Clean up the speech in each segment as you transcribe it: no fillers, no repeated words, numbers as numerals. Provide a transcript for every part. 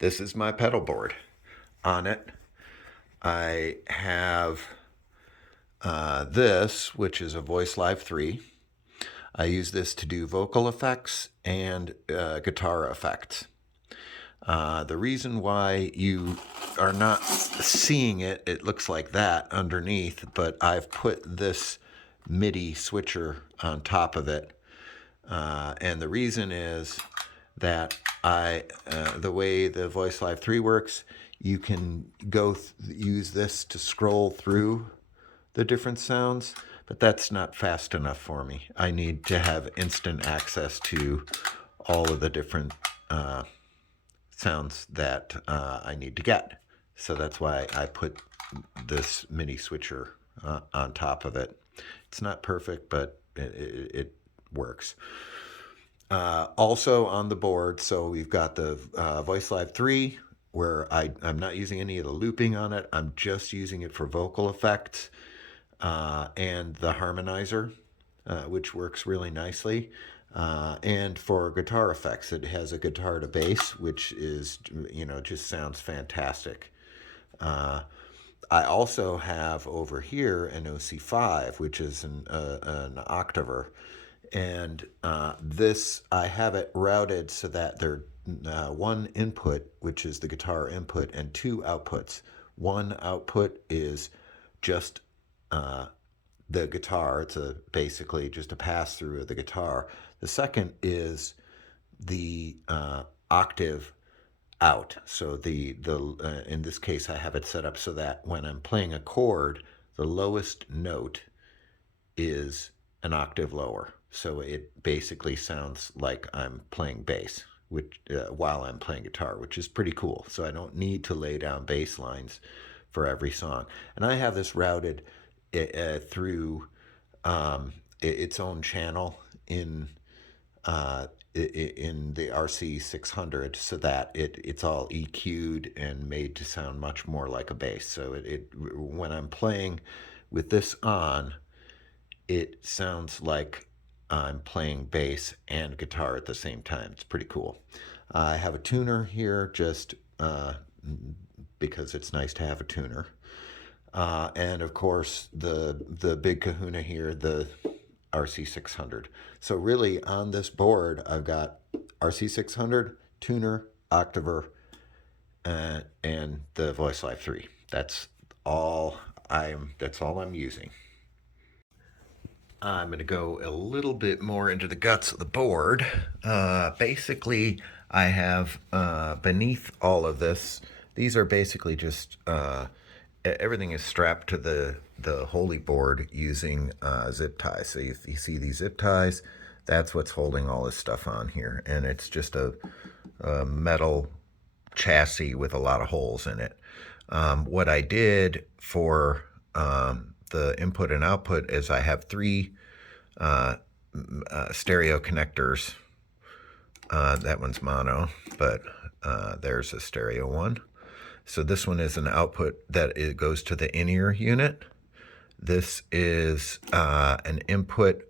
This is my pedal board. On it, I have this, which is a Voice Live 3. I use this to do vocal effects and guitar effects. The reason why you are not seeing it, it looks like that underneath, but I've put this MIDI switcher on top of it. And the reason is that the way the Voice Live 3 works, you can use this to scroll through the different sounds, but that's not fast enough for me. I need to have instant access to all of the different sounds that I need to get. So that's why I put this MIDI switcher on top of it. It's not perfect, but it works. Also on the board, so we've got the Voice Live 3, where I'm not using any of the looping on it. I'm just using it for vocal effects, and the harmonizer, which works really nicely. And for guitar effects, it has a guitar to bass, which is, just sounds fantastic. I also have over here an OC5, which is an octaver. And this, I have it routed so that there one input, which is the guitar input, and two outputs. One output is just the guitar. It's basically just a pass through of the guitar. The second is the octave out. So in this case, I have it set up so that when I'm playing a chord, the lowest note is an octave lower. So it basically sounds like I'm playing bass, which while I'm playing guitar, which is pretty cool. So I don't need to lay down bass lines for every song. And I have this routed through its own channel in the RC600, so that it's all EQ'd and made to sound much more like a bass. So when I'm playing with this on, it sounds like I'm playing bass and guitar at the same time. It's pretty cool. I have a tuner here just because it's nice to have a tuner. And of course, the big kahuna here, the RC600. So really on this board, I've got RC600, tuner, octaver, and the Voice Live 3. That's all I'm using. I'm going to go a little bit more into the guts of the board. Basically, I have beneath all of this, these are basically just, everything is strapped to the Holy board using zip ties. So if you see these zip ties, that's what's holding all this stuff on here. And it's just a metal chassis with a lot of holes in it. What I did for the input and output is I have three stereo connectors. That one's mono, but there's a stereo one. So this one is an output that it goes to the in-ear unit. This is an input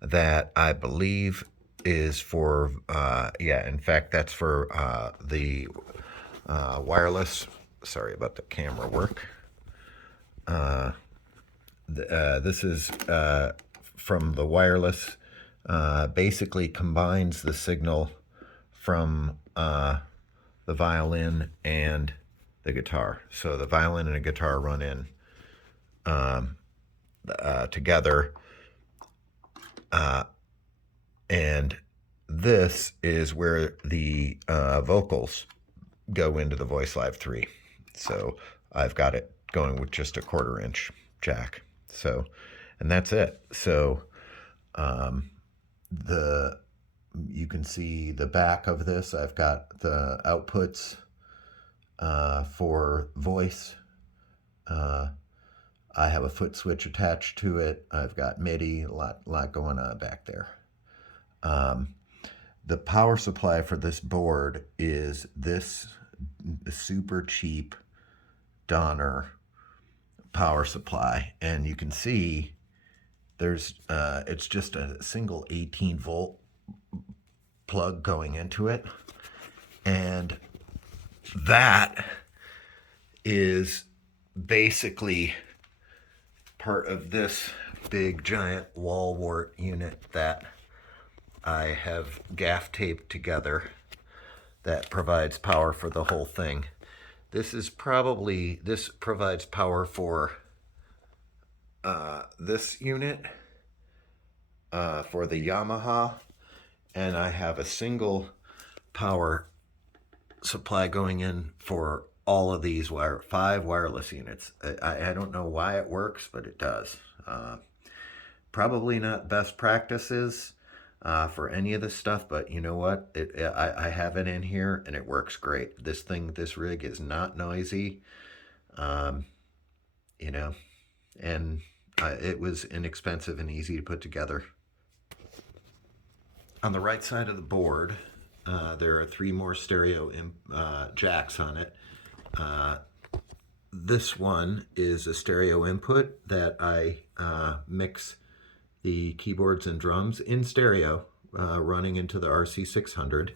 that I believe is for, in fact, that's for the wireless. Sorry about the camera work. This is from the wireless, basically combines the signal from the violin and the guitar. So the violin and the guitar run in together. And this is where the vocals go into the Voice Live 3. So I've got it going with just a 1/4 inch jack. So, and that's it. So you can see the back of this. I've got the outputs for voice. I have a foot switch attached to it. I've got MIDI, a lot going on back there. The power supply for this board is this super cheap Donner power supply, and you can see there's it's just a single 18-volt plug going into it, and that is basically part of this big giant wall wart unit that I have gaff taped together that provides power for the whole thing. This provides power for this unit for the Yamaha, and I have a single power supply going in for all of these 5 wireless units. I don't know why it works, but it does. Probably not best practices for any of this stuff, but you know what? I have it in here and it works great. This rig is not noisy, you know, and it was inexpensive and easy to put together. On the right side of the board, there are 3 more stereo jacks on it. This one is a stereo input that I mix the keyboards and drums in stereo, running into the RC600,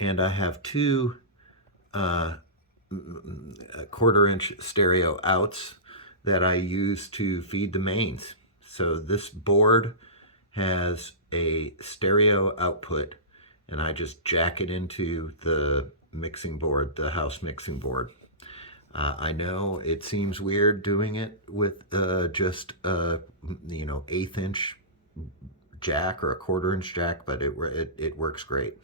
and I have 2 1/4-inch stereo outs that I use to feed the mains. So this board has a stereo output, and I just jack it into the mixing board, the house mixing board. I know it seems weird doing it with just a 1/8-inch jack or a 1/4-inch jack, but it works great.